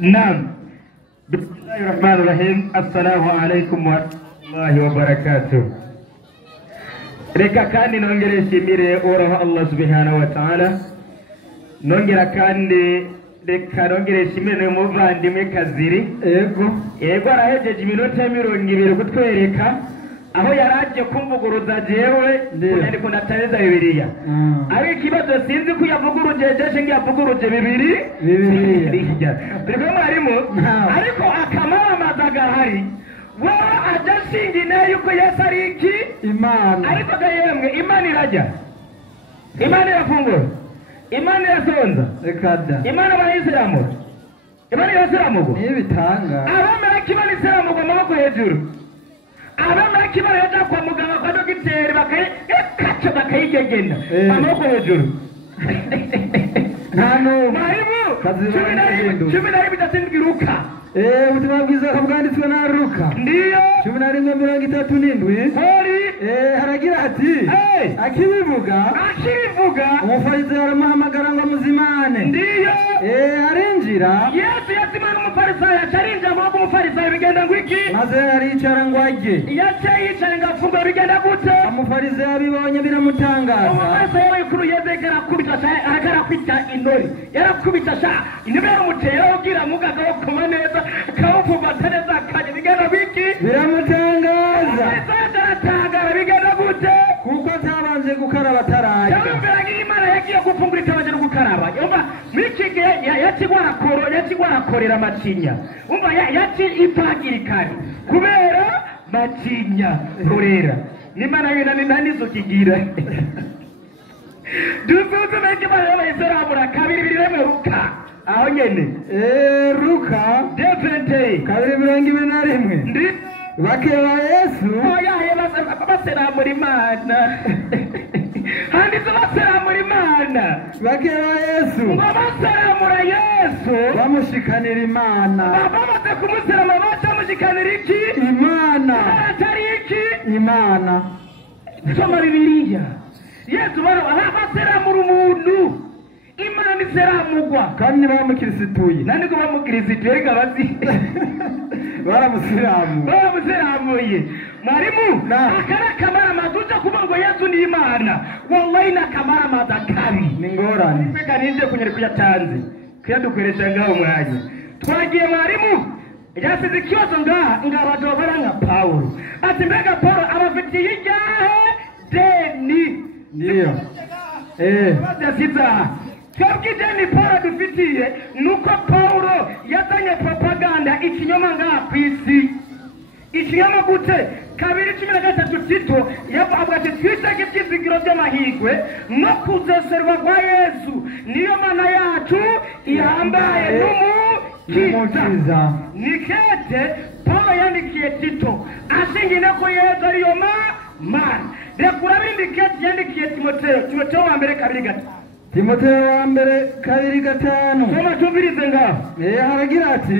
نعم. بسم الله الرحمن الرحيم. السلام عليكم ورحمة الله وبركاته. Reka kandi nongere shimire uhoraho Allah subhanahu wa ta'ala. Nongera kandi reka nongere shimire n'umuvandimwe Kaziri. Yego arahejeje iminota 20 kutwereka aho yaraje kumvuguruza jewe ariko natareza Bibiliya. Ari kibazo sinzi ko yavugurujeje shinge yavuguruje Bibiliya. Reka mwarimu ariko akamamaza gahari. Wara ajashingi nayo yuko Yesu ari iki Imana ariko gayemwe Imana irajya Imana irafungura Imana irasonza rekada Imana bayisilamu Imana irasiramu nibitanga abamera kibali isilamu kwa maboko hejuru abamera kibali yaja kwa muganga kwa dogiteri bakayikacho bakayigegena amaboko hejuru nano maribu cumi na rimwe bidatsindiruka ubutumwa bwiza bwanditswe na Luka ndiyo 11:37 haragira ati akibivuga umufarisayo aramuhamagara ngo amuzimane ndiyo arinjira Yesu yasimana umufarisayo acarinjira mu umufarisayo bigenda ngwiki maze aricara ngo ajye yaciye yicara ngafunga bigenda gute umufarisayo abibonye biramutangaza umufarisayo y'ukuru Yesu akarakubita indori yarakubita sha inibera umutera ugira mugaga wo kumaneza kawuvuga tereza kanye bigenda biki biramutangaza aratangara bigenda gute kuko atabanje gukaraba taraje yambera ng'Imana yagiye gufungura itabaje no gukaraba yumva mikige yakigwara korera macinya umva yaci ipagirikani kubera macinya korera n'Imana yina nanizo kigira dufuze meke bayisera kabiri bireme Luka aho nyene Luka definitely kabiri 21 ndi bakeba Yesu oyahe basera muri Imana handi basera muri Imana bakeba Yesu basera muri Yesu bamushikanira Imana bamaze kumusera mabacha mushikanira iki Imana atari iki Imana soma Bibiliya Yesu basera muri umuntu Imana ni seramugwa kandi bamukirisistuye nandi ko bamukirisistuye gabazi baramusiramuye mwarimu akara kamara mazuja kuba ngo Yesu ni Imana wallahi na kamara mazakari ni ngorane peka ninje kunyere kuyatanze kuyadukoresha ngaho mwanya twagiye mwarimu yasize kibazo ngabajo baranga Paulo ati mbega Paulo abafitiye ijyahe deni ndiyo basiza twabwideni Paulo dufitiye nuko Paulo yazanye propaganda ikinyoma ngaha kwisi ikinyoma gute kabiri 13 Tito yavuga ati twitege ibyizigiro by'amahigwe no kuzeserwa kwa Yesu niyo mana yacu ihambaye n'umukiza nikete Paulo yandikiye Tito ashingine ko Yesu ariyo mana rekurabindi kete yandikiye Timotheo wa mbere kabiri gatatu Timotheo wa mbere kabiri gatanu soma tumvirize ngaho haragira ati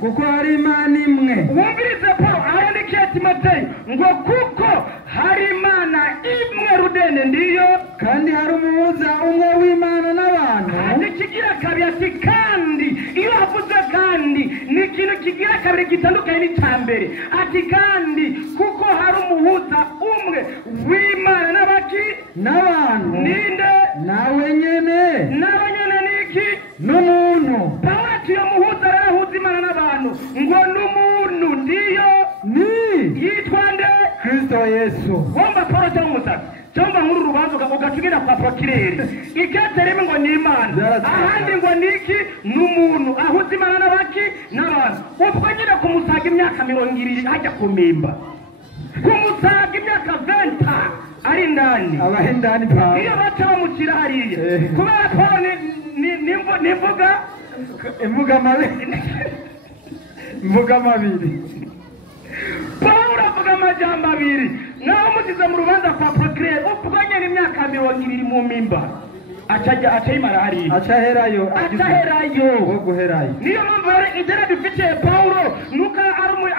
kuko hari Imana imwe wumvirize Paulo ayandikiye Timotheo ngo kuko hari Imana imwe rudende ndiyo kandi hari umuhuza umwe w'Imana n'abantu ati kigira kabiri ati kandi iyo havuze kandi ni ikintu kigira kabiri gitandukanye n'icambere ati kandi kuko hari umuhuza umwe w'Imana n'abaki n'abantu ninde nawe nyene niki n'umuntu Paulo yo muhuza arahuza Imana n'abantu ngo n'umuntu ndiyo ni yitwa nde Kristo Yesu wumva Paulo cyo musaka cyomba nkuru rubanzo ugacugira kwa procureur iketereme ngo ni Imana ahandi ngo niki n'umuntu ahuza Imana n'abaki n'abantu ubwo nyine kumusaga imyaka 20 hajya kumimba kumusaga imyaka 20 ari ndani abahindani Paulo iyo bacha bamukira hariye kubera Paulo mvuga mabiri Paulo avuga amajambo abiri naho mugize mu rubanza kwa procureur ubwanye n'imyaka 20 mu mimba acha imara hariye achaherayo wo guherayo niyo mpamvu igera dufite Paulo nuka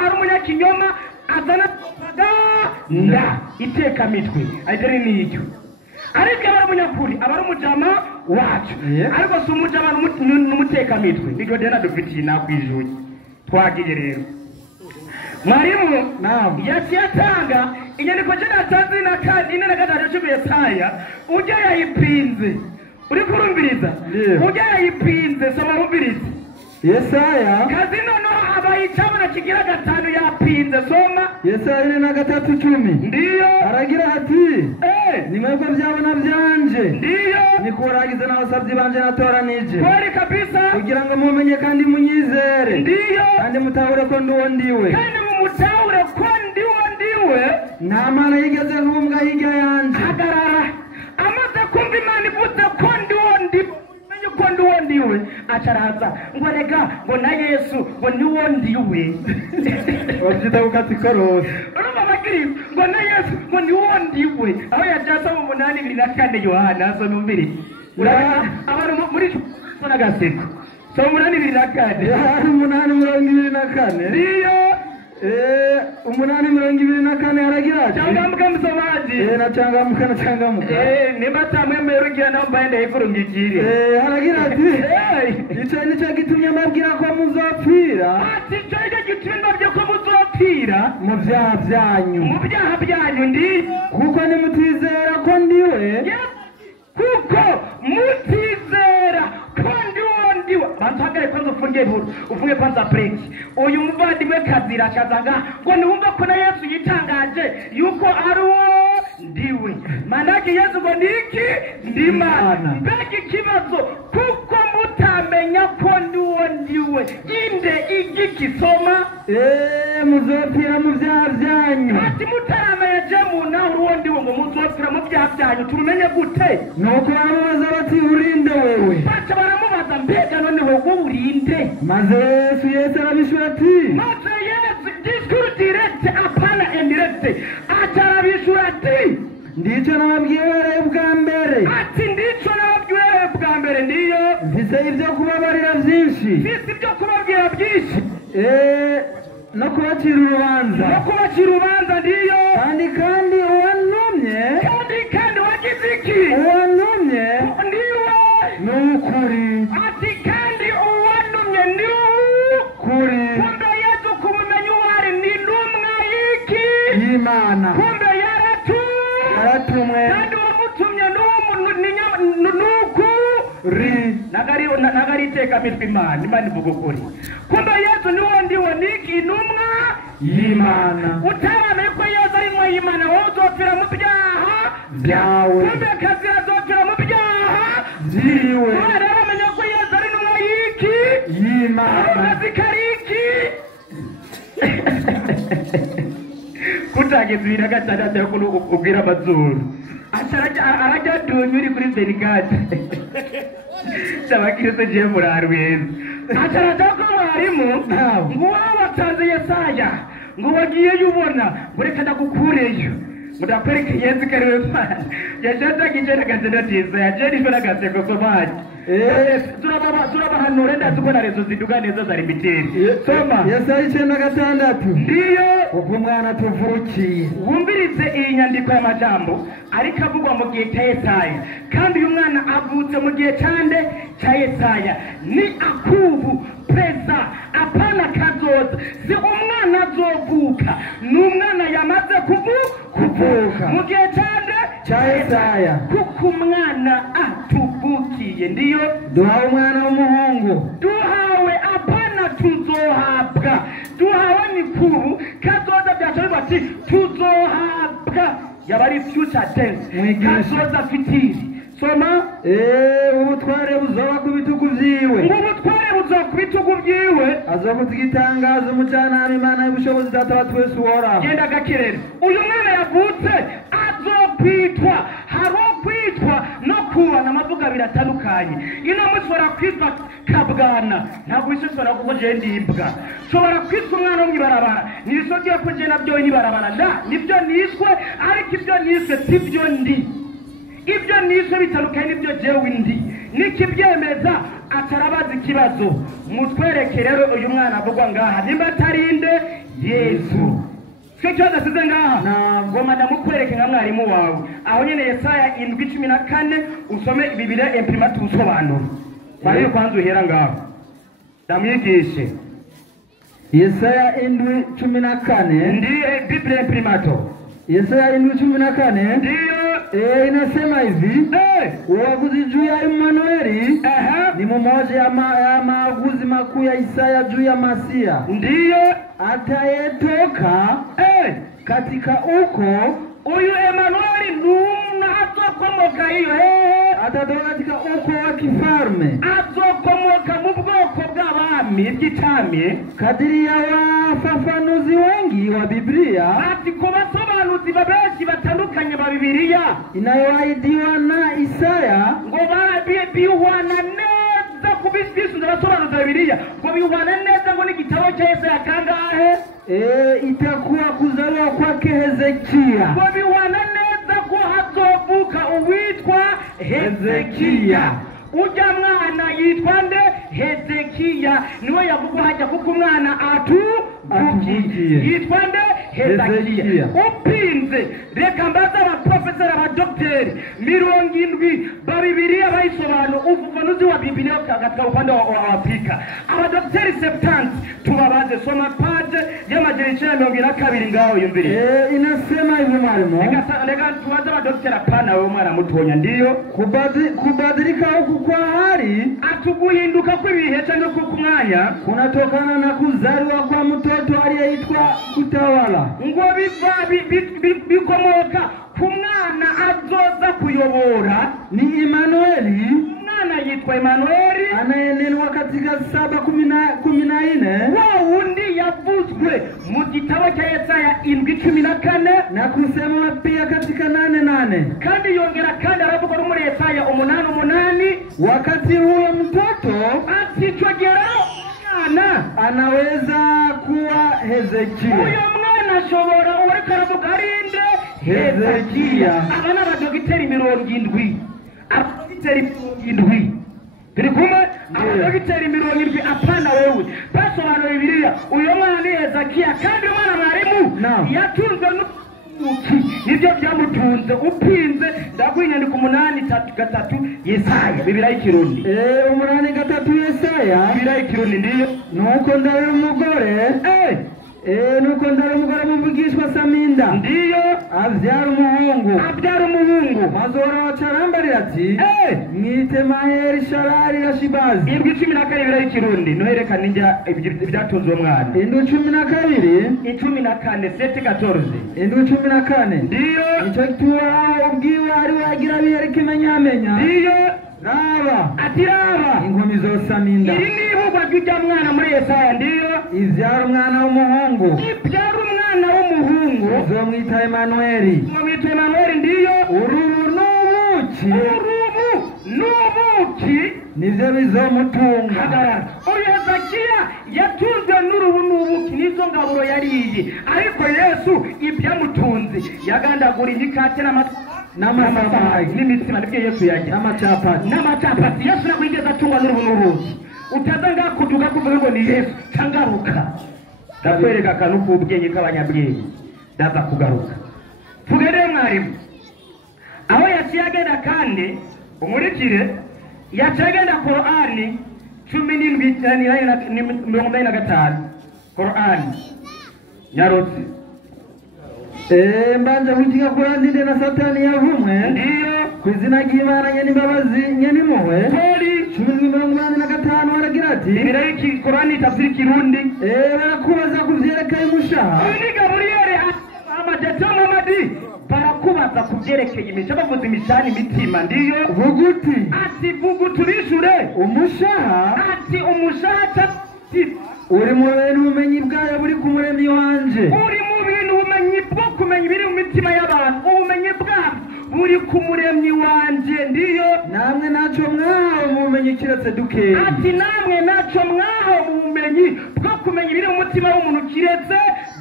ari umunyakinyoma azana propaganda iteka mitwe agere n'icyo ariko abari umunyakuri abari umujama wacu ariko si umujama n'umutekamitwe niryo dena dufitiye nakwijuye twagiye rero mwarimu yaciye atanga inyandiko jana atanze ine na gatatu cumi Yesaya ujya yayipinze uri kurumviriza ujya yayipinze soma rumviriza Yesaya kazi noneho abayicamo na kigira gatanu yapinze soma Yesaya 4:10 ndiyo aragira ati ni mwebwe byabona byanje ndiyo nikuragize n'abasabyi banje natoranije kweli kabisa kugira ngo mumenye kandi munyizere ndiyo kandi mutahure ko ndiwo ndiwe kandi mumutahure ko ndiwe nta mana yigeze kumbwa hirya yanje hagarara amaze kumva Imana ivuze ko ndiwo ndiwe acaraza ngo rega ngo na Yesu ngo niwo ndiwe wabyita gukati korose urumva bagiri ngo na Yesu ngo niwo ndiwe aho yajaza mu 8:24 Yohana so numviri abantu muri sona gaseko so 8:24 8:24 ndiyo 8:24 haragira ati changamuka msomaji na changamuka nimba tamwemera ugira naomba ende ikurungikire haragira ati icyo nicyo gitumye mbabwira ko muzopfira ati cyo gitumye mbabwira ko muzopfira mu byaha byanyu ndi kuko nimutizera ko ndiwe kuko mutizera ko ndiwe bantagare kwanza ufunge kwanza break uyu muvandimwe kazira cyazanga ngo niwumva ko na Yesu yitangaje yuko ari uwo ndiwe manake Yesu ngo niki ndimana mbega ikibazo kuko mutamenya ko ndiwe inde igikisoma muzopfira mu byaha byanyu ati mutaramenya je mu naho uwo ndiwe ngo muzopfira mu byaha byanyu tumenye gute nuko bamubaza bati urinde wewe baca baramubaza mbega none wowe urinde maze Yesu arabishura ati maze Yesu discours direct apana indirect atarabishura ati ndico nababwiye bwa mbere ati ndico nababwiye bwa mbere ndiyo mfise ibyo kubabarira byinshi mfise ibyo kubabwira byinshi no kubacira urubanza ndiyo kandi uwantumye kandi wagize iki uwantumye ndiwe n'ukuri ati kandi uwantumye ni ukuri kumbe Yesu kumumenya uwari ni intumwa y'iki y'Imana kumbe yaratumwe kandi wamutumye n'ukuri nagari iteka mitwe Imana ivuga ukuri kumbe Yesu niwo ndiwe niki intumwa y'Imana utaramenye ko Yesu ari intumwa y'Imana wowe uzopfira mu byaha byawe kumbe kazira azopfira mu byaha byiwe waramenye ko Yesu ari intumwa y'iki y'Imana akazi kariki kutageza 2006 yo kubwira amazuru arajya dunyuri kuri Benikati cyabakirese je murarweza acaraja ko mwarimu ngo watanze Yesaya ngo wagiye yubona bureka ndagukureyo mudakwereka Yesu kariwe Mana yashata kigera gazenatiza yajeri shora gaseko sobaje turabahanura ndazuko na rezo ziduga neza za limiteri soma Yesaya 9:6 ndiyo ubwo mwana tuvukiye wumvirize iyi nyandiko y'amajambo ariko avugwa mu gihe cya Yesaya kandi uyu mwana avutse mu gihe cya Yesaya ni akubu pesa apana kazoza si umwana azovuka ni umwana yamaze kuvuka mu gihe cya Yesaya kuko umwana atuvukiye ndiyo duhawe umwana w'umuhungu duhawe apana tuzohabwa duhawe mikuru kazoza byacyo bati tuzohabwa yabari future tense kazoza fitiri soma ubutware buzoba ku bitugu byiwe ubutware buzoba ku bitugu byiwe azokugira itangazo umucanama Imana y'ubushobozi data wa twese uhoraho genda gakirere uyu mwana yavutse azokwitwa kwitwa no kubana amavuga biratandukanye ino musora kwitwa kabwana ntabwo bisosora kuko je ndimbwa shobora kwitwa umwana wo mwibarabara nibisogiye ko je nabyo nibarabara nibyo niswe ariko ibyo niswe sibyo ndi ibyo niswe bitandukanye nibyo jewe ndi nikibyemeza atarabaza ikibazo mutwereke rero uyu mwana avugwa ngaha nimba atarinde Yesu cyo kibazo asize ngaha Naam. ngoma ndamukwereke nka mwarimu wawe aho nyene Yesaya 7:14 usome Bibiliya imprimati usobanura bari kwanza uhera ngaho ndamwigishe Yesaya 7:14 ndiye Biblia imprimato Yesaya 7:14 ndiyo inasema hivi uaguzi juu ya Emanueli ni mmoja ya maaguzi makuu ya Isaya juu ya Masia ndiyo atayetoka katika uko uyu Emanueli nuna azokomoka hiyo atatoka katika uko wa kifalme azokomoka mu bwoko bw'abami bw'icami kadiri ya wafafanuzi wengi wa Biblia ati ku basobanuzi benshi batandukanye ba Bibiliya inayoahidiwa na Isaya ngo bihwana neza kubisunda basobanuzi ba Bibiliya ngo bihwana neza ngo n'igitabo cya Yesaya kangahe itakuwa kuzaliwa kwake Hezekia ngo bihwana neza ko hazovuka uwitwa Hezekia ujya mwana yitwa nde Hezekia niwe yavugwa hajya kuko umwana atuvukiye yitwa nde Hezekia upinze reka mbaza abaprofeseri abadokteri 70 ba Bibiliya bayisobanura uvuvanuzi wa Bibiliya katika upande wa Afrika abadokteri 70 tubabaze soma page y'amajeri 122 ngaho yumvire inasema hivyo mwalimu reka tubaze abadokteri apana wewe mwana mutonya ndiyo kubadilika huku kwa hali atuguhinduka kw'ibihe cyangwa ku mwanya kunatokana na kuzaliwa kwa mtoto aliyeitwa kutawala ngo bikomoka ku mwana azoza kuyobora ni Emanueli mwana yitwa Emanueli anayenenwa katika 7:14 wa undi yavuzwe mu gitabo cya Yesaya 7:14 na kusema pia katika 8:8 kandi yongera kandi aravuga muri Yesaya 8:8 wakati huyo mtoto atichogera mwana anaweza kuwa Hezekia uyo mwana ashobora uri karavuga arinde Hezekia abana abadogiteri 70 abadogiteri 70 turi kumwe abadogiteri 70 apana wewe basobanura Bibiliya uyo mwana ni Hezekia kandi umwana mwarimu yatunzwe nibyo byamutunze upinze ndagwinyandika 8:3 Yesaya Bibiliya y'ikirundi 8:3 Yesaya Bibiliya y'ikirundi ndiyo nuko ndari umugore nuko ndari umugore muvugishwa Saminda ndiyo abyara umuhungu mazora wacarambarira ati mwite Maheri Sharari Yashibazi 7:12 Bibiliya y'ikirundi noherekana njya ibyatunze uwo mwana 7:12 14 7:14 7:14 ndiyo icyo tuwa ubwiwe ari wagira biherekemanyamenya ndiyo raba atiraba inkomi zo Saminda iri nibugwa rw'ijya mwana muri Yesaya ndiyo ibyara umwana w'umuhungu ibyara umwana w'umuhungu uzomwita Emanueli mwita Emanueli ndiyo urubu n'ubuki nivyo bizomutunga hagarara uyu Hezekia yatunzwe n'urubu n'ubuki nizo ngaburo yariye ariko Yesu ibyamutunze yagandagura imikate n'amasamaki n'imitsima nibyo Yesu yarya n'amacapati Yesu nagwigeze atungwa n'urubu n'ubuki utaza ngakuduka kuvuga ngo ni Yesu tangaruka ndakwereka akantu k'ubwenge k'abanyabwenge ndaza kugaruka tugere mwarimu aho yaciyagenda kandi umurikire yacagenda Qur'ani 17:45 Qur'ani yarotse mbanje kujiga Qur'ani ndende na Satani yavumwe ndiyo kwizina ry'Imana nyene imbabazi nyene impuhwe koli 17:45 aragira ati Bibiliya y'Ikirundi tafsiri kirundi barakubaza kuvyerekeye umushaha ni Gaburiyeli amajeta Muhammadi barakubaza kuvyerekeye imisha bavuze imishani imitima ndiyo vuguti ati vuguturishure umushaha ati umushaha uri mu bintu ubumenyi bwayo buri ku muremyi wanje uri mu bintu ubumenyi bwo kumenya ibiri mu mitima y'abantu ubumenyi bwabo buri ku muremyi wanje ndiyo namwe naco mwahawe mu bumenyi kiretse dukeyi ati namwe naco mwahawe mu bumenyi bwo kumenya ibiri mu mutima w'umuntu kiretse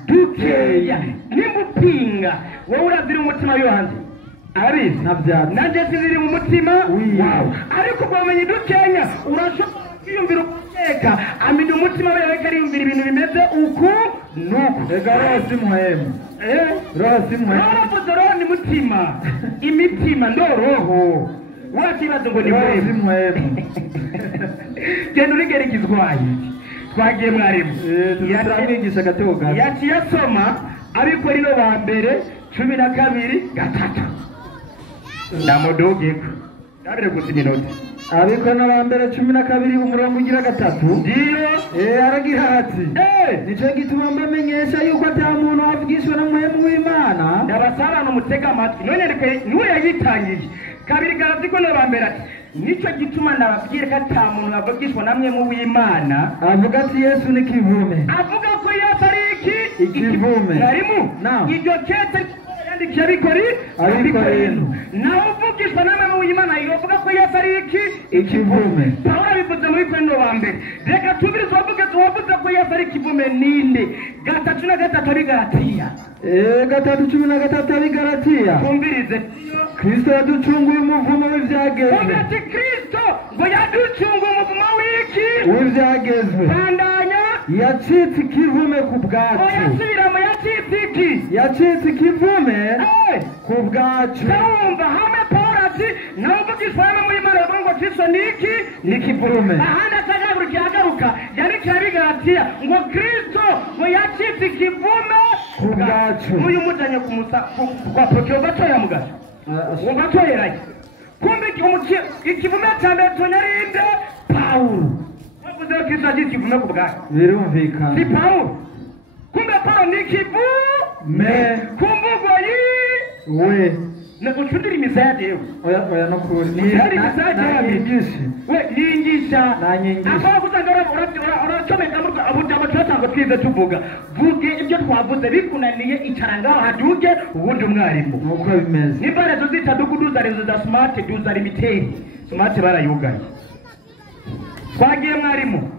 dukeya nimbupinga wowe urazira umutima w'wanjye abizi navyatsi nanje ziri mu mutima wawe ariko ubwo bumenyi dukenya urashobora kwiyumvira ukeka amenya umutima wawe ariko ariyumvira ibintu bimeze uku nuku ega rose muhemu roho si mwe Roho roho ni mutima. Imitima ndo roho. Wakibaza ngo ni roho si mwe. mwe Genda urigeragezwaye. Twagiye mwarimu. turamwigisha gatoga Yaciye asoma Abikorino ba mbere 12:3. Ndamudogeko. Ndabire gusa iminota. Abikorino ba mbere 12 umurongo ugira gatatu Ndiyo. aragira ati nico gituma mbamenyesha yuko ata muntu avugishwa na muhemu w'Imana Ndabasabana umutega amatwi. None ariko niwe yayitangiye. Kabiri garaziko no bambera ati nico gituma ndababwira ko ata muntu avugishwa namwe mu w'Imana. avuga ati Yesu ni kivume Avuga ko Yesu ari iki? Ikivume. Mwarimu. Naam. Iryo kete yandikiye Abikorino. Nawe uvugishwa namwe mu w'Imana yovuga ko Yesu ari iki? Ikivume. Pawulo abivuze muri Korino ba mbere. Reka tubirize wavuze ko Yesu ari ikivume ninde? 3:3 ari Galatiya. 3:13 ari Galatiya. Kumvirize. Kristo yaducunguye umuvumo w'ivyagezwe. Ati Kristo ngo yaducunguye umuvumo w'iki? W'ivyagezwe. Bandanya. Yacitse ikivume ku bwacu. Oyasubiramo yacitse iki? Yacitse ikivume ku bwacu. Ndumva hamwe Pawulo ati nawuvugishwa namwe mu Imana ngo Kristo ni iki? Ni kivume. Ahandi atagaruka yandikiye ari Galatiya ngo Kristo ngo yacitse ikivume ku bwacu. uyu mujanye kwa Prokio batoya mugasha. Ubatoyeraye. Kumbe ikivume cya mbere tunyarinde Pawulo. Wavuze ko Kristo yacitse ikivume ku bwacu. Birumvikana. Si Pawulo. Kumbe Pawulo ni ikivume. Kumbugo we nakuchundira imisaya dewe. oya no kuri Ningisha. We ningisha. Nanyigisha. Akora kuzangara uracomeka muri abujamo cyatanga twize tuvuga. Vuge ibyo twavuze bikunaniye icarangaho haduge ubundi umwarimu. nuko bimeze. Nimbare zozita dukuduza rezo za smart duza limiteri. Smart barayugaye. Twagiye mwarimu.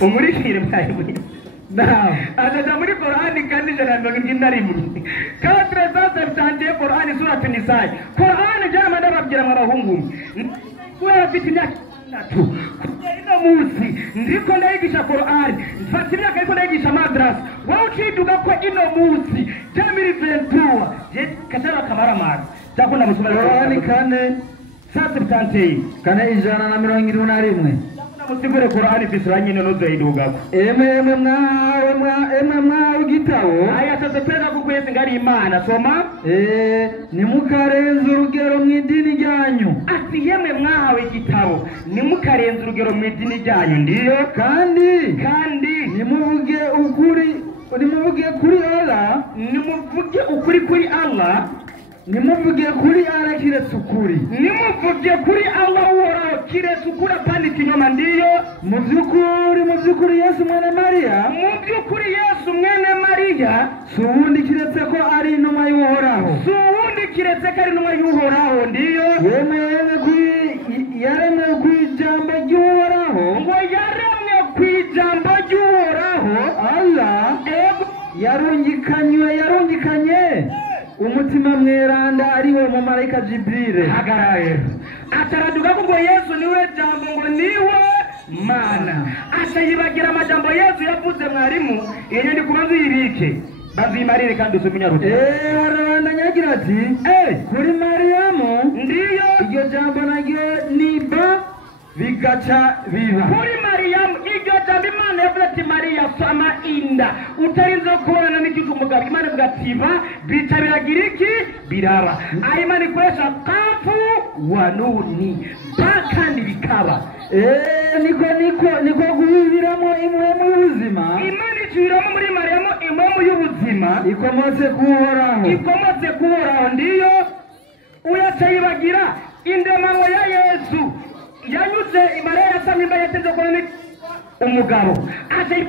Umurikire mwarimu. Azaja muri Qur'ani kandi ijana Katre sasa mtangiye Qur'ani sura Nisaa. Qur'ani jama ndababwira mwabahungu. Kuya afite imyaka 3. Ino munsi ndiko ndayigisha Qur'ani. Mfata imyaka ariko ndayigisha madrasa. Wowe uciduga ko ino munsi jamiri ventura. Je kataba kamara mara. Cyakunda musoma Qur'ani kane sasa mtangiye. Kane 121. Musigure Qur'ani bisiranye no zoyiduga. Emwe mwawe igitabo. Aya sasa pega kukwezi ngari Imana soma. Nimukarenza urugero mu idini ryanyu. Ati yemwe mwahawe igitabo nimukarenza urugero mu idini ryanyu ndiyo kandi nimuvuge kuri Allah. Nimuvuge ukuri kuri Allah. Nimuvuge kuri Allah kiretse ukuri. Nimuvuge kuri Allah uhoraho kiretse ukuri apana ikinyoma ndiyo. Mu by'ukuri Yesu mwene Mariya. Mu by'ukuri Yesu mwene Mariya. Si uwundi kiretse ko ari intumwa y'uhoraho. Si uwundi kiretse ko ari intumwa y'uhoraho ndiyo. Yaremwe ku ijambo ry'uhoraho. Ngo yaremwe ku ijambo ry'uhoraho. Allah yarungikanye umutima mweranda ariwe mu marayika Jibril. Hagaraye. Ataraduka ngo Yesu niwe jambo ngo niwe Mana. Atayibagira amajambo Yesu yavuze mwarimu. Yenye ndi kubanza yibike. Bazimarire kandi usumenya ruti. Arabandanya agira ati kuri Mariyamu ndiyo iryo jambo naryo niba bigaca biba. Kuri Mariyamu iryo jambo Imana yavuze ati Mariya sama inda utarinze kubonana n'igihe umugabo Imana ivuga ati bica biragira iki biraba. Imana ikoresha kafu wa nuni kandi bikaba. Niko guhiramo imwe mu y'ubuzima. Imana iciramo muri Mariyamu imwe mu y'ubuzima ikomotse kuhoraho ndiyo uyacayibagira indemango ya Yesu yanyuze Mariya yasamye imba yatenze ko ni umugabo aje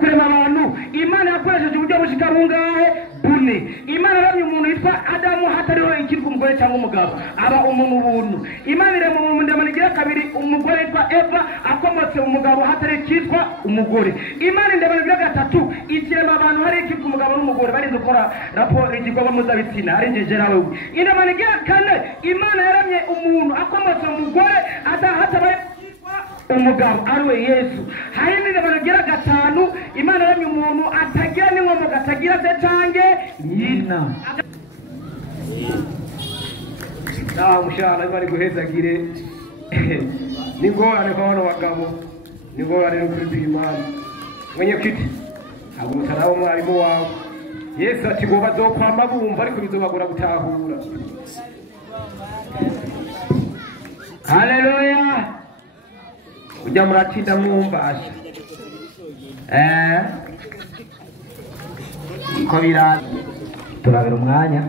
kurema abantu. Imana yakoresheje uburyo bushika bungahe bune. Imana yaramye umuntu yitwa Adamu hatariho ikirwa umugore cyangwa umugabo aba umuntu buntu. Imana irema umuntu ndamanigira kabiri umugore yitwa Eva akomotse umugabo hatari kitwa umugore. Imana ndamanigira gatatu ikirema abantu hari ikirwa umugabo n'umugore bari gukora raporo igikorwa mpuzabitsina ari njejera wewe. Indamanigira kane Imana yaramye umuntu akomotse umugore hatabaye umugabo ariwe Yesu. Hari n'indamanigira gatanu Imana yaramye umuntu atagira n'inkomo atagira se cange nyina mushana bari guhezagire ningorane kwa bano bagabo ningorane no kuri Imana mwenye kiti agurutsa nawe mwarimu wawe Yesu ati ngo bazokwama bumva ariko bizobagora gutahura. Haleluya. Ujya muratinda mwumvasha ko bira turabira umwanya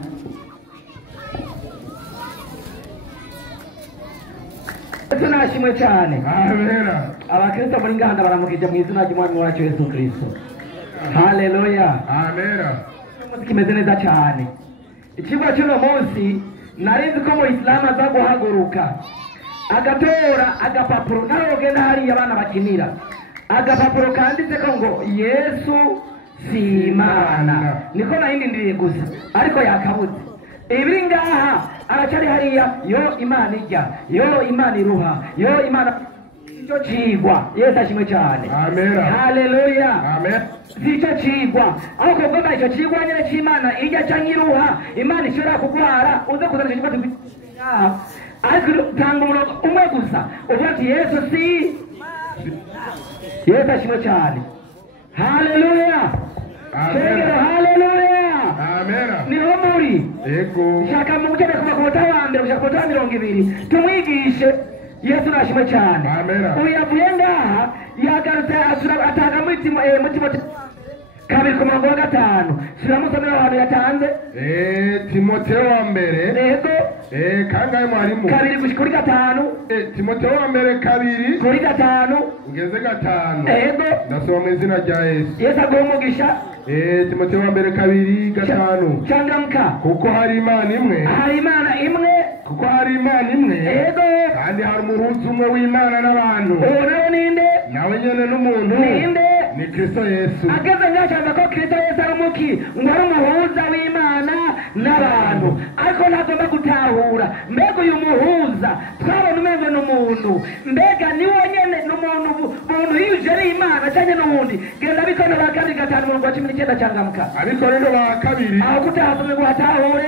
tunashimwe cyane. Amena. Abakristo muri nganda baramukije mu izina ry'Umwami wacu Yesu Kristo. Haleluya. Amena. Kimeze neza cyane. Ikigo cy'uno munsi narinzi ko mu Islam aza guhaguruka agatora agapapuro naroge ntari abana bakinira agapapuro kanditse ko ngo Yesu si Imana niko nahindindiriye gusa ariko yakabuze ibiri ngaha aracari hariya yo Imana ijya yo Imana iruha yo Imana icyo cigwa Yesu ashimwe cyane. Amen. Haleluya. Amen. Icyo cigwa aho kugoma icyo cigwa nyene c'Imana ijya canke iruha Imana ishobora kugwara uze kuzana icyo kibazo ariko tanga umwe gusa uvuga ati Yesu si Yesu ashimwe cyane. Haleluya. Amen. Haleluya. Amen. Niho muri ego shaka mu guteka ku makota wambere ushaka kota 200 tumwigishe Yesu nashimwe cyane. Amen. Uyavuye ngaha yagarutse asura atanga mutima kabiri ku murongo wa 5 siramusomera abantu yatanze Timotheo wa mbere ego kangahe mwarimu kabiri gushika kuri 5 Timotheo wa mbere kabiri kuri 5 ugeze 5 ego ndasoma mu izina rya Yesu. Yesu agumugisha Timotheo wa mbere kabiri 5 changamka kuko hari Imana imwe kuko hari Imana imwe ego kandi hari umuhuza umwe w'Imana n'abantu nawe ninde nawe nyene n'umuntu ninde ni Kristo Yesu. Ageze ngacyamba ko Kristo Yesu ari umuki ngo ari umuhuza w'Imana n'abantu ariko ntagomba gutahura mbega uyu muhuza twabona umengo n'umuntu mbega ni wonyene n'umuntu yuje ari Imana cyane n'ubundi genda bikono ba kabiri 5 mu 19 changamka abikorero ba kabiri aho kutahasomwe guhatahure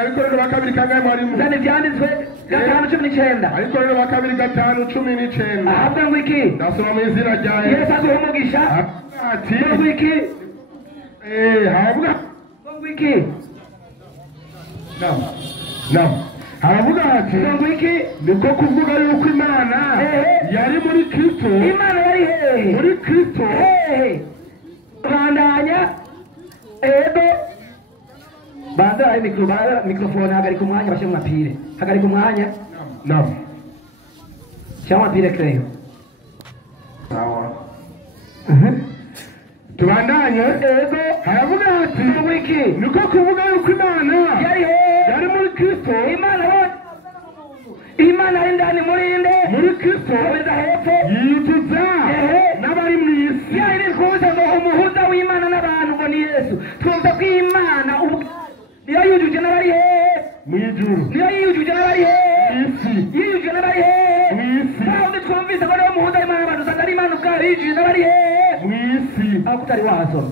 abikorero ba kabiri kangahe mwarimu zane byanditswe 5:19 abikorero ba kabiri 5:19 ahabwa ngo iki ndasoma mu izina rya Yesu aguhumugisha ati ngo iki havuga ngo iki haravuga ati ngo iki niko kuvuga yuko Imana yari muri Kristo. Imana yari hehe muri Kristo bandanya ego banda ay mikrofone hagarika umwanya bashe mwapire hagarika umwanya cyangwa pire kreyo sawa tubandanye ego haravuga ati wiki niko kuvuga yuko Imana yari muri Kristo. Imana ari ndani muri Kristo weza hepfo yicuza n'abari mu isi yari kuza ngo umuhuza w'Imana n'abantu ngo ni Yesu twumva ko Imana niyo yujuje n'abari mu ijuru niyo yujuje n'abari isi yujuje n'abari mu isi kandi twumvise ko niyo muhuza w'Imana n'abantu usanga ari Imana ubwayo yujuje n'abari mu isi aho kutari wasoma.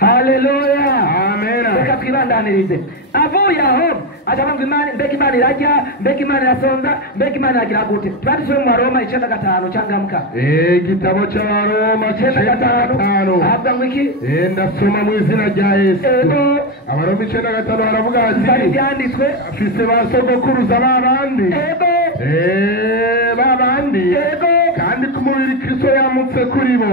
Haleluya. Amen. Reka twibandanirize avuye aho ajavuga ngo Imana mbega Imana irajya mbega Imana irasonza mbega Imana iragira gute twanditswe mu Roma 9:5 changamka igitabo cya Roma 9:5 avuga ngo iki ndasoma mu izina rya Yesu. Abaroma 9:5 haravuga ati byanditswe afise basogokuruza babandi babandi kandi ku mubiri Kristo yamutse kuri bo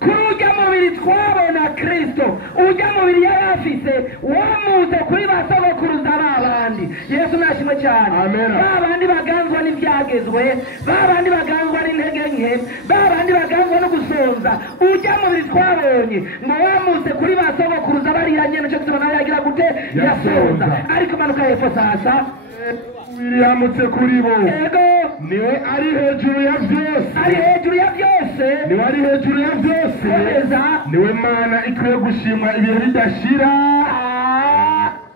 kurujya mubiri twabona Kristo ujya mubiri yari afise wamutse kuri basogokuruza babandi. Yesu nashimwe cyane. Babandi baganzwa n'ibyagezwe babandi baganzwa n'intege nke babandi baganzwa no gusonza ujya mubiri twabonye ngo wamutse kuri basogokuruza bariyanye n'icyo gituma nawe yagira gute yasonza ariko manuka hepfo sasa yamutse kuri bo niwe ari hejuru ya byose niwe ari hejuru ya byose niwe Mana ikwiye gushimwa ibihe bidashira.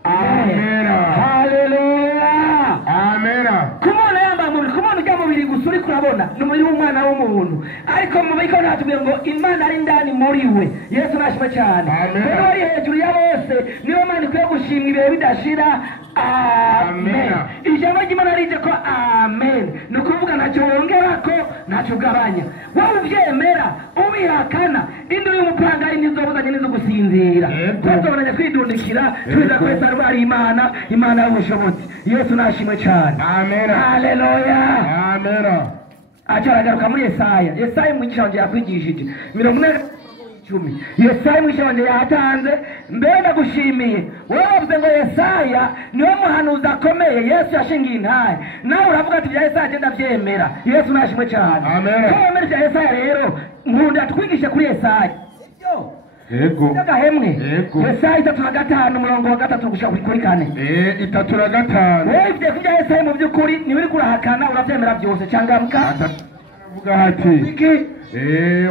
Amena. Haleluya. Amena. Kumona yamba mubiri kumona ujya mubiri gusa uri kuraba turabona ni umubiri w'umwana w'umuntu ariko mu biko natubwiye ngo imana ari ndani muri we yesu nashimwe cyane rero ari hejuru ya bose niyo mana ikwiye gushimwa ibihe bidashira amen ijambo ry'imana rije ko amen ni ukuvuga ntacyo wongerako ntacyo ugabanya wowe ubyemera ubihakana induru y'umupangari ntizobuzanye n'izo gusinzira twazobonanye twidundikira tuza kwesa rwari imana y'ubushobozi yesu nashimwe cyane haleluya acaragaruka muri Yesaya mwigisha wanje yakwigishije 40:10 Yesaya mwigisha wanje yatanze mbere ndagushimiye wowe wavuze ngo Yesaya niwe muhanuzi akomeye Yesu yashingiye intahe nawe uravuga ati bya Yesaya agenda byemera Yesu nashimwe cyane wemera bya Yesaya rero nkunda twigishe kuri Yesaya Ego. Gahemwe. Yesaya 3:5 umurongo wa 3 gushika kuri 4. 3:5. Wewe ivyo kujya Yesaya mu byukuri ni uri kurahakana uravyemera byose cyangwa muka. Avuga hati.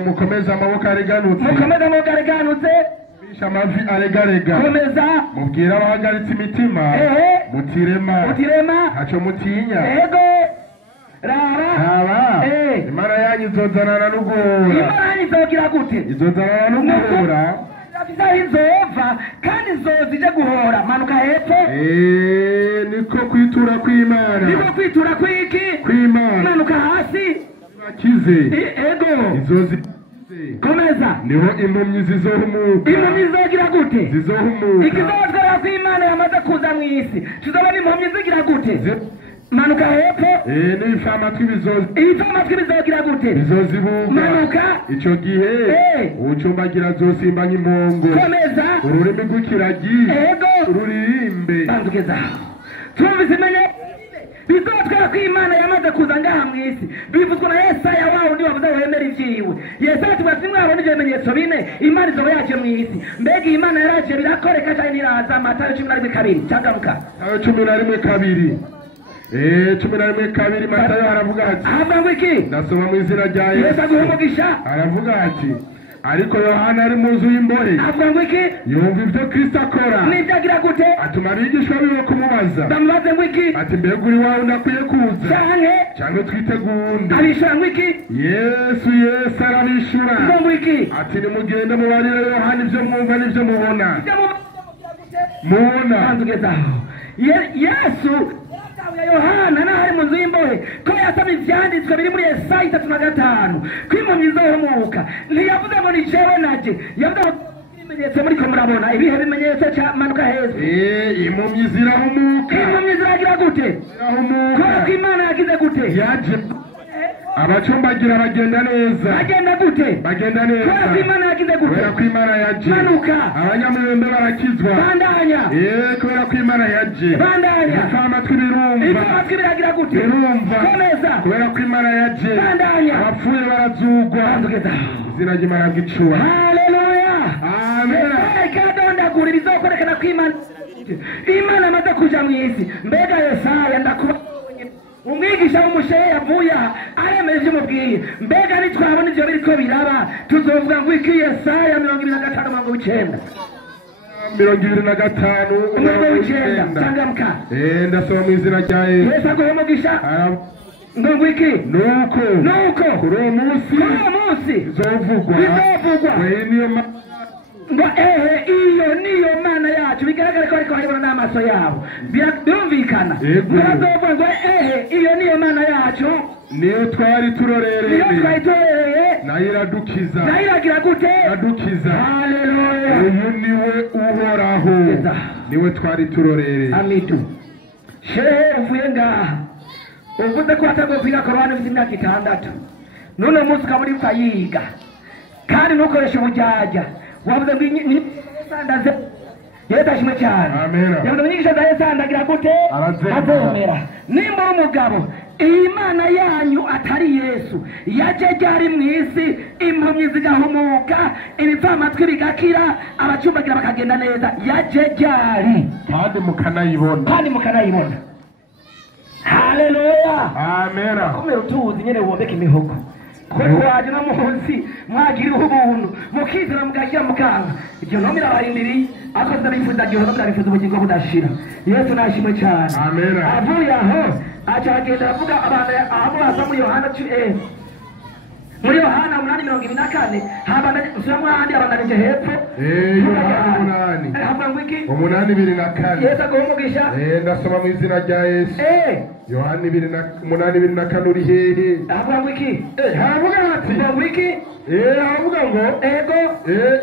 Mukomeza amaboko areganutse. Mukomeza amaboko areganutse. Bisha amavi aregarega. Komeza. Mubwira abahagaritse imitima. Mutirema. Haco mutinya. Ego. Raba. Imana yanyu izozanana n'ugura. Imana yanyu izogira gute? Izozanana n'ugura. Afisa izova kandi izozije guhora manuka hepfo. Niko kwitura kw'Imana. Niko kwitura kwiki? Kw'Imana. Manuka hasi. Bakize. Ego. Izozi. Komeza. Niho impumyi zizohumuka. Impumyi zizogira gute? Zizohumuka. Ikizozwa kw'Imana yamaze kuza mu isi. Tuzabona impumyi zigira gute? Manuka hepfo. N'ibipfamatwi bizozi. Ibipfamatwi bizogira gute? Bizozibuka. Manuka. Ico gihe. Ucumbagira zosimba nk'impongo. Komeza. Ururimi rw'ikiragi. Ego. Ururimbe. Bandugeza. Tumvise menye. Bizotwara kw'Imana yamaze kuza ngaha mu isi. Bivuzwa na Yesaya wawo ndi wavuze wemera ivyiwe. Yesaya tubazi mwabo n'ivyo bimenyetso bine Imana izoba yaje mu isi. Mbega Imana yaraje birakoreka cyane niraza Matayo 11:2 cyagaruka. Matayo 11:2. 11:2 Matayo aravuga ati. Avuga iki? Nasoma mu izina rya Yesu. Yesu aguhumugisha. Aravuga ati. Ariko Yohana ari mu nzu y'imbohe. Avuga iki? Yumva ibyo Kristo akora. Nibyagira gute? Atuma abigishwa biwe kumubaza. Bamubaze ngo iki? Ati mbega uri wawe ndakwiye kuza. Cyangwa twitegunde. Abishura ngo iki? Yesu arabishura. Ngo iki? Ati nimugende mubarire Yohana ibyo mwumva n'ibyo mubona. Mubona. Bandugezaho. Yesu Yohana nahari mu nzu y'imbohe ko yasomye ivyanditswe biri muri Yesaya 3:5 kw'impumyi zizohumuka ntiyavuze ngo ni jewe naje yavuze ngo ibimenyetso muriko murabona ibihe bimenyetso cya manuka heza impumyi zirahumuka impumyi ziragira gute zirahumuka ko Imana yagize gute yaje abacumbagira bagenda neza bagenda gute bagenda neza ko Imana yagize gute kubera ko Imana yaje manuka abanyamurembe barakizwa bandanya kubera ko Imana yaje bandanya ipfamatwi birumva ipfamatwi biragira gute birumva komeza kubera ko Imana yaje bandanya abapfuye barazugwa izina ry'Imana gicuba haleluya amen kadondagura ibizokorekana ko Imana amaze kuja mu isi mbega Yesaya ndakuba umwigisha w'umushehe yavuye aremera ivyo mubwiye mbega nitwabona ivyo biriko biraba tuzovuga ngo iki Yesaya 25:9 25:9 tangamuka ndasoma mu izina rya Yesu aguhumugisha ngo iki nuko kuri uwo munsi bizovugwa ngo iyo niyo Mana yacu bigaragara ko ariko haribona n'amaso yabo birumvikana barazovuga ngo iyo niyo Mana yacu niyo twari turorereye nayo iradukiza nayo iragira gute iradukiza haleluya uyu niwe uhoraho niwe twari turorereye amidu shehe uvuye ngaha uvuze ko watagoye kwiga korowani ufite imyaka 6 none umunsi ukaba uri ukayiga kandi ntukoreshe ubujyajya wavuze ngo sandaze yetashimwe cyane yavuze inyigisho za Yesandagira gute azemera nimba umugabo Imana yanyu atari Yesu yaje ryari mu isi impumyi zigahumuka ibipfamatwi bigakira abacumbagira bakagenda neza yaje ryari kandi mukanayibona haleluya amen kumera utuzi nyene wombeka imihogo ko waje no munsi mwagira ubuntu mukizera mugashyira mukanga ibyo no mirabarindiri akoze bifuza giho no mirabifuza ubugingo budashira Yesu nashimwe cyane amen avuye aho aca agenda aravuga abantu aho baza muri Yohana muri Yohana 8:24 habandanya usubiramo ahandi abandanije hepfo Yohana 8 havuga ngo iki 8:24 Yesu agombogisha ndasoma mu izina rya Yesu Yohana 8:24 uri hehe havuga ngo iki havuga ati ngo iki havuga ngo ego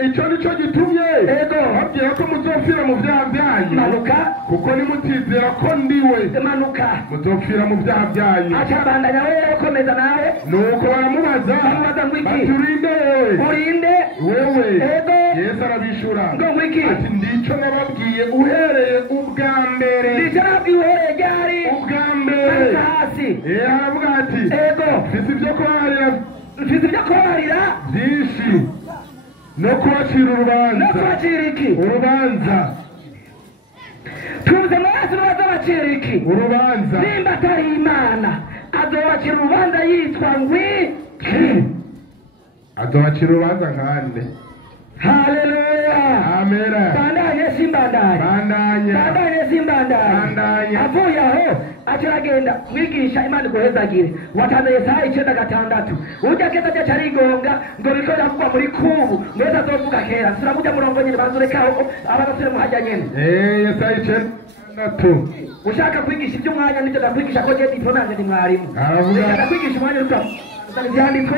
icyo nicyo gitumye ego babwira ko muzopfira mu byaha byanyu manuka kuko nimutizera ko ndiwe manuka muzopfira mu byaha byanyu aca abandanya we komeza nawe nuko baramubaza ngo iki bati urinde urinde wewe ego Yesu arabishura ngo iki ati ndico nababwiye uhereye ubwa mbere ndico nababwiye uhereye ryari ubwa mbere hasi aravuga ati ego mfise ibyo kubarira byinshi no kubacira urubanza tuvuze ngo Yesu bazabacira iki urubanza nimba atari Imana azobacira urubanza yitwa ngwiki azobacira urubanza nkande haleluya amena bandanye simbandanye avuye aho acaragenda mwigisha Imana iguhezagire watanze Yesaya 9:6 ujya keza cyo carigonga ngo biko yavugwa muri kubu mwese azovuga kera siramuja murongo nyine bazurekaho abasore muhajya nyene Yesaya 9:6 ushaka kwigisha iby'umwanya nicyo ndakwigisha ko je diplome yanjye ni mwarimu aravuga ndakwigisha umwanya uruta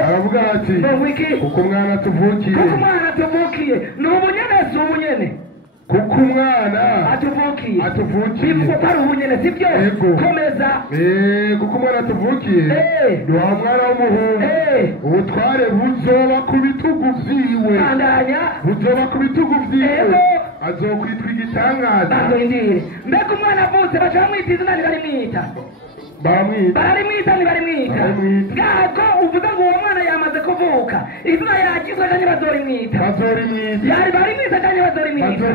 aravuga ati kuko umwana tuvukiye ni ubunyene si ubunyene kuko umwana atuvukiye bivuga ko ari ubunyene sibyo komeza kuko umwana atuvukiye ni wa mwana w'umuhungu ubutware buzoba ku bitugu vyiwe buzoba ku bitugu vyiwe azokwitwa igitangaza mbega umwana avutse baca bamwita izina ntibarimwita barimwita ngako uvuga ngo uwo mwana yamaze kuvuka izina yagizwe canke bazorimwita barimwita canke bazorimwita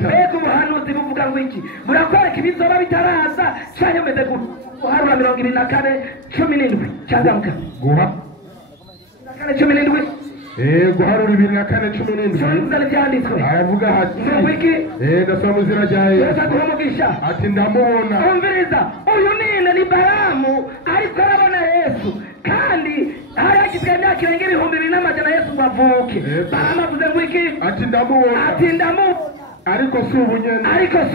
mbega ubuhanuzi buvuga ngo iki burakwereka ibizoba bitaraza canke umeze guharura 24:17 cangamuka guharura 24:17 aravuga ati ndasoma mu izina rya Yesu ati ndamubona umviriza uyu ninde ni Balamu ariko arabona Yesu kandi hari agizwe imyaka irenga 2,000 Yesu ngo avuke Balamu avuze ngo iki ati ndamubona ariko si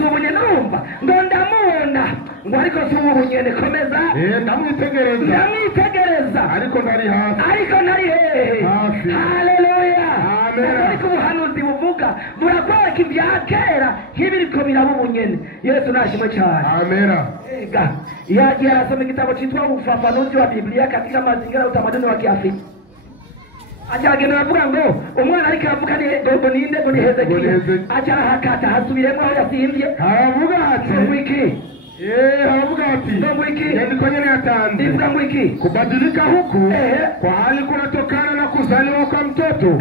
ubunyene urumva ngo ndamubona ngo ariko si ubunyene komeza ndamwitegereza ariko ntari hehe haleluya ariko ubuhanuzi buvuga burakwereka ibya kera nk'ibiriko biraba ubunyene Yesu nashimwe cyane amena yagiye arasoma igitabo cyitwa ufafanuzi wa Biblia katika mazingira ya utamaduni wa Kiafrika acagenda aravuga ngo umwana ariko aravuga ni ngo ninde ngo ni Hezekiya acarahakata hasubiremo aho yasimbye aravuga ati ndiko nyene yatanze ivuga ngo iki kubadilika huku kwa hali kunatokana na kuzaliwa kwa mtoto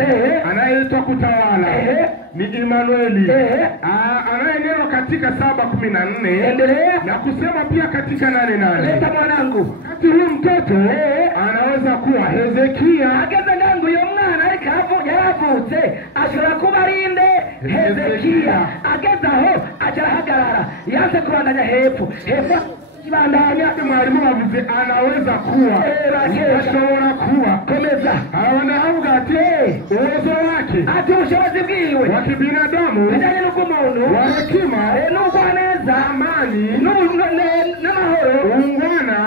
anayeitwa kutawala ni Immanueli anayenenwa katika 7:14 endelea na kusema pia katika 8:8 leta mwanangu kati huyu mtoto anaweza kuwa Hezekiya ageze ngangu yo mwana ariko yaravutse ashobora kuba arinde Hezekiya ageze aho acarahagarara yanze kubandanya hepfo kibandanya mwarimu bavuze anaweza kuwa ashobora kuwa komeza abana havuga ati uwezo wake ati ubushobozi bwiwe wa kibinadamu bijanye n'ubw'umuntu wa hekima n'ugwaneza amani n'amahoro ungwana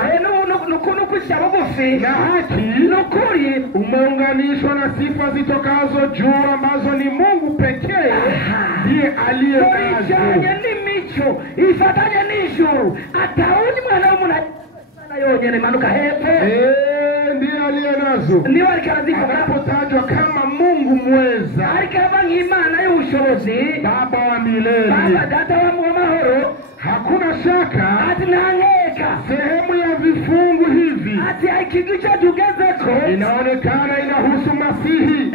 n'ukwishyira bugufi na haki n'ukuri umeunganishwa na sifa zitokazo juu ambazo ni Mungu pekee ndiye aliye nazo n'imico ifatanye n'ijuru atauni mwana w'umuntu yonyene manuka hepfo ndiye aliye nazo niwe alikazifa anapotajwa kama Mungu mweza alikava nk'Imana y'ubushobozi Baba wa milele Baba data wa mahoro hakuna shaka ati ntankeka sehemu ya vifungu hivi ati ikigice tugezeko inaonekana inahusu Masihi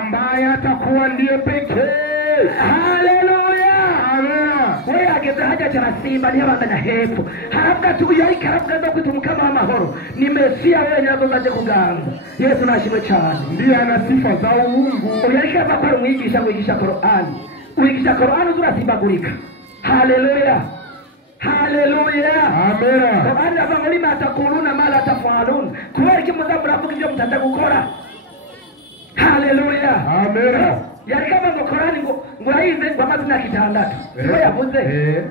ambaye atakuwa ndiye pekee. Haleluya amena we ageze haja cyarasimba niyo bandanya hepfo haravuga tuguye ariko aravuga zo kwitumuka amahoro ni Mesiya wenyine azozaje kuganga Yesu nashimwe cyane ndiye ana sifa za uungu uyarika ava kwa umwigisha wigisha Qur'an uzurasimbagurika haleluya haleluya amena abandi bava muri matakuruna mala tafalun kubera iki muzamuravuga ibyo mutaza gukora haleluya amena yari kama ngo Korani ngo ayize ngo amaze imyaka 6 siko yavuze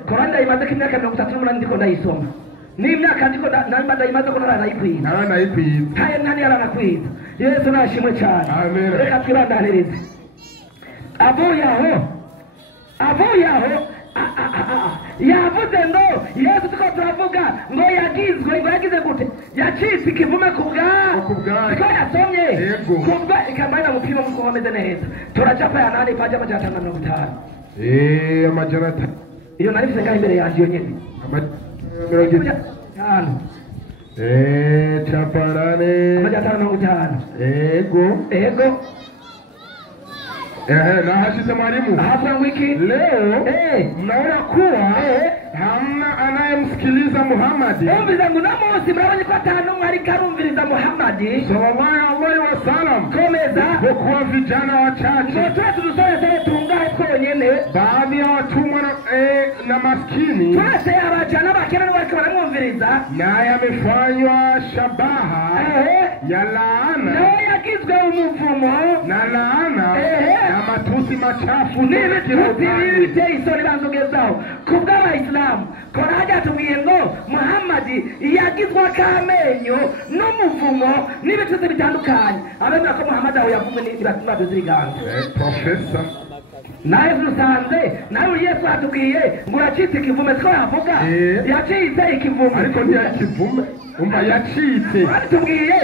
Korani ndayimaze imyaka 38 ndiko ndayisoma ni imyaka ndiko namba ndayimaze ko narayikwiza haye nani yaranakwiza Yesu nashimwe cyane reka twibandanirize avuye aho yavuze ngo Yesu tuko turavuga ngo yagize gute yacitse ikivume ku bwa ko yasomye kubwa ikambaye mupima muko wameze neza turacapa ya nani paja amajana 550 amajana iyo narifise ngaho imbere yanjye yonyene chaparane amajana 550 ego na hashize mwalimu hapa wiki leo mnaona kuwa hamna anayemsikiliza Muhammad. Umviriza ngo namusi murabonye ko atanu mwari karumviriza Muhammad sallallahu alaihi wasallam. Komeza kwa vijana wachache wote tudusore tungahe twonyene baadhi ya watumwa na maskini twese abajana bakera n'abako baramwumviriza naye amefanywa shabaha ya laana naye yagizwe umuvumo na laana na matusi machafu n'ibitusi biteye isoni banzogezaho kubw'abayisilamu Korani atubwiye ngo Muhammad yagizwe akamenyo n'umuvumo n'ibitusi bitandukanye abemera ko Muhammad aho yavumwe n'ibatuma biziganga professor naye dusanze nawe Yesu atubwiye ngo yacitse ikivume ko yavuga yacitse ikivume ariko ntiyakivume umva yacitse atubwiye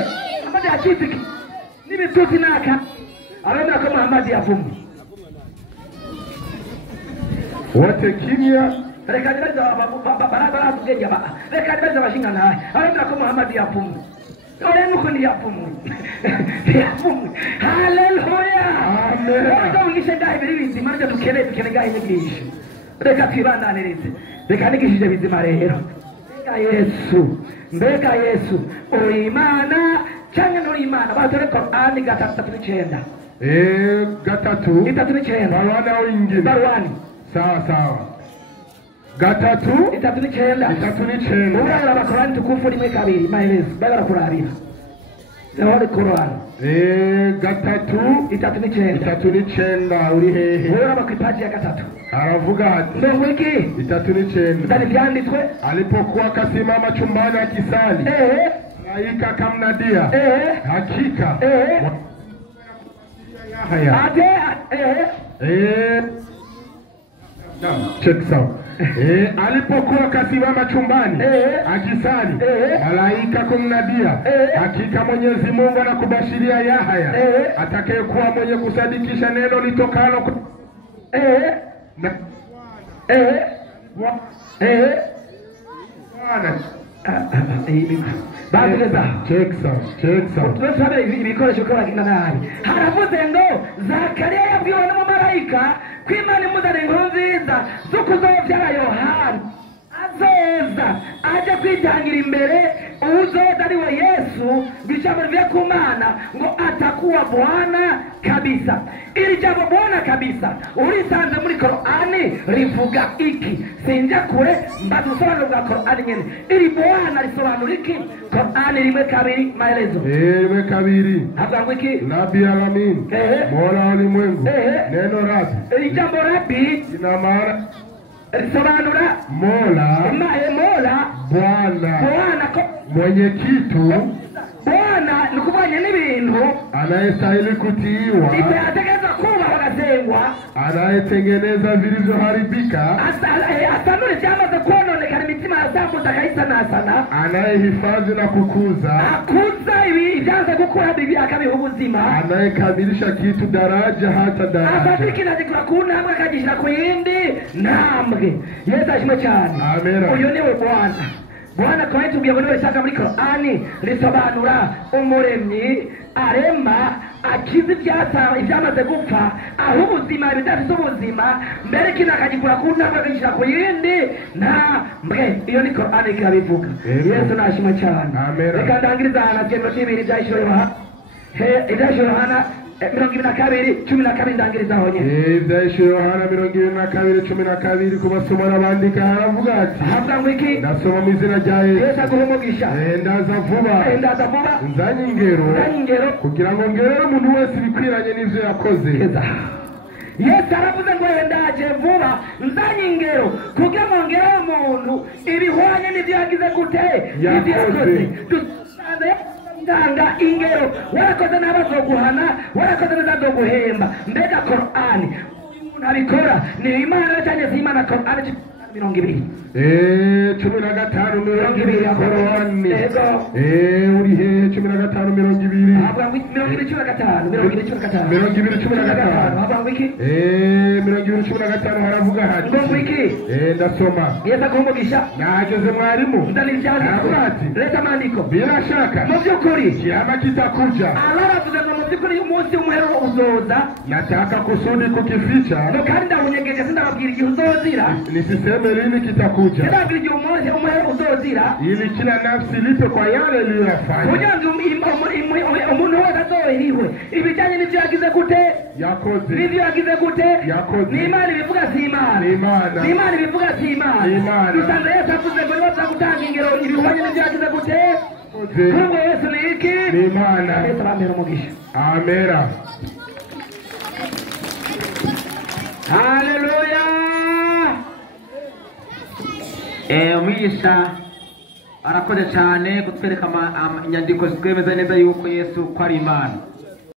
Muhammad yacitse n'ibitusi naka abemera ko Muhammad yavumwe wote kimya reka nibaza barabara tugenge reka nibaza bashinga naye abemera ko Muhammad yavumwe ole nuko ni yavumwe haleluya amen ngo ngishe ndahe biri bizima ryo dukene gahe nyigisho reka twibandanirize reka nigishije bizima rero mbega Yesu uri Imana cyangwa nturi Imana batore Korani 3:9 3:9 barwana wengine barwani sawa 3:9 urara abakorani tukufu rimwe kabiri maelezo bagara kurabira Zahore Korani 3:9 uri hehe urara bakipaji ya 3 aravuga ati ndio wiki 3:9 ndani vyanditswe alipokuwa kasimama chumbani akisali malaika kamnadia hakika haya check sound alipokuwa kasimama chumbani akisali malaika kumnadia hakika Mwenyezi Mungu anakubashiria Yahya atakayekuwa mwenye kusadikisha neno litokalo check sound tunasabe ibikoresho kwa kina nani haravuze ngo Zakaria yabwiwe n'umumarayika kwimana imuzana inkuru nziza zo kuzovyara Yohana azoza aje kwitangira imbere uzoza ari we Yesu bijambo vya kumana ngo atakuwa Bwana kabisa ili jambo Bwana kabisa ulisanze muri Korani rivuga iki sinja kure mbadusobanura bwa Korani nyene ili Bwana risobanura iki Korani rimwe kabiri maelezo rimwe kabiri hapo iki Nabii Alamin Mola ulimwengu neno Rabbi jambo Rabbi ina maana risobanura Mola Bwana mwenye kitu Bwana nikubanye n'ibintu anayestahili kutiiwa itategeza kuba bagasengwa anayetengeneza vilivyoharibika asanure cyamaze kononekana imitima yasambuza kayisanasana anayehifadhi na kukuza ibi byanze gukora bibi akabiha ubuzima anayekamilisha kitu daraja hata daraja afatikira zikura ku ntambwe akagishira ku yindi ntambwe Yesu ashimwe cyane uyu niwe Bwana kwa yetu biyabone wesaka muri Korani risobanura umuremyi arema akiza ibyamaze gupfa aho ubuzima bidafite ubuzima mbere kinakagikura ku ntambwe akagishira ku yindi ntambwe iyo ni Korani ikabivuga Yesu nashimwe cyane reka ndangiriza ahantu agendo n'ibiri byahishura Yohana 22 12 ndangiriza honye ibyahishije Yohana 22 12 kubasoma n'abandika haravuga ati havuga ngo iki ndasoma mu izina rya Yesu aguhumugisha ndaza vuba nzanye ingero kugira ngo ngerere umuntu wese ibikwiranye n'ivyo yakoze Yesu aravuze ngo ndaje vuba nzanye ingero kugira ngo ngere umuntu ibihwanye n'ivyo yagize gute n'ivyo yakoze dusanze tanga ingero warakoze n'abazoguhana warakoze n'abazoguhemba mbega Korani umuntu abikora ni Imana cyangwa se Imana Korani 20 15 20 Korani uri he 15 20 avuga ngo 20 avuga ngo iki 20 haravuga hati ngo iki ndasoma Yesu aguhumugisha nahageze mwarimu ndanivyandiko leta mandiko bila shaka mu by'ukuri kiyama kitakuja aravuze ngo mu by'ukuri umunsi w'umuhero uzoza nataka kusudi kukificha ngo kandi ndawunyegeje sindababwira igihe uzozira nisiseme lini kitakuja sindababwira igihe umuhero uzozira ili kila nafsi lipe kwa yale iliyofanya kugira ngo umuntu wese azohiriwe ibijyanye n'ivyo yagize gute yakoze n'ivyo yagize gute yakoze ni Imana ibivuga si Imana ni Imana ibivuga si Imana dusanze Yesu avuze ngo niba gutanga ingero ibihwanye n'ivyo yagize gute kuri ngo Yesu ni iki ni Imana Yesu arambera umugisha amera haleluya umwigisha arakoze cyane kutwereka inyandiko zitwemeza neza yuko Yesu ko ari Imana.